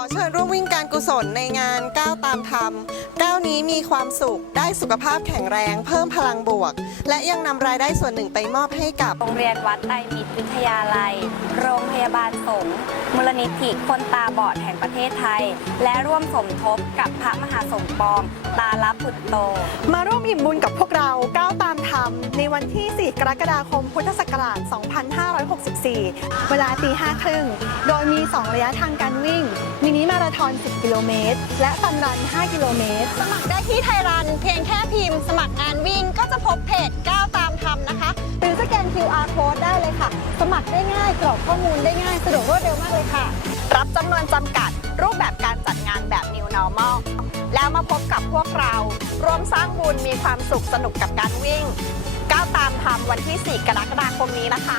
อเชิญร่วมวิ่งการกุศลในงานก้าวตามธรรมก้าวนี้มีความสุขได้สุขภาพแข็งแรง เพิ่มพลังบวก และยังนำรายได้ส่วนหนึ่งไปมอบให้กับ โรงเรียนวัดไตรมิตรวิทยาลัย โรงพยาบาลสงฆ์มูลนิธิคนตาบอดแห่งประเทศไทย และร่วมสมทบกับพระมหาสมปอง ตาลับพุตโต มาร่วมอิ่มบุญกับพวกเราก้าวตามธรรมในวันที่ 4 กรกฎาคมพุทธศักราช 2564 เวลาตีห้าครึ่ง โดยมี 2 ระยะทางการวิ่ง มินิมาราธอน 10 กิโลเมตร และฟันรัน 5 กิโลเมตร สมัครได้ที่ไทยรัน เพียงแค่พิมพ์ สมัครงานวิ่งก็จะพบเพจก้าวตามธรรมนะคะ หรือสแกน QR code ได้เลยค่ะ สมัครได้ง่ายกรอกข้อมูลได้ง่ายสะดวกรวดเร็วมากเลยค่ะ รับจำนวนจำกัด รูปแบบการจัดงานแบบ New Normal แล้วมาพบกับพวกเรา ร่วมสร้างบุญมีความสุขสนุกกับการวิ่งก้าวตามธรรมวันที่ 4 กรกฎาคมนี้นะคะ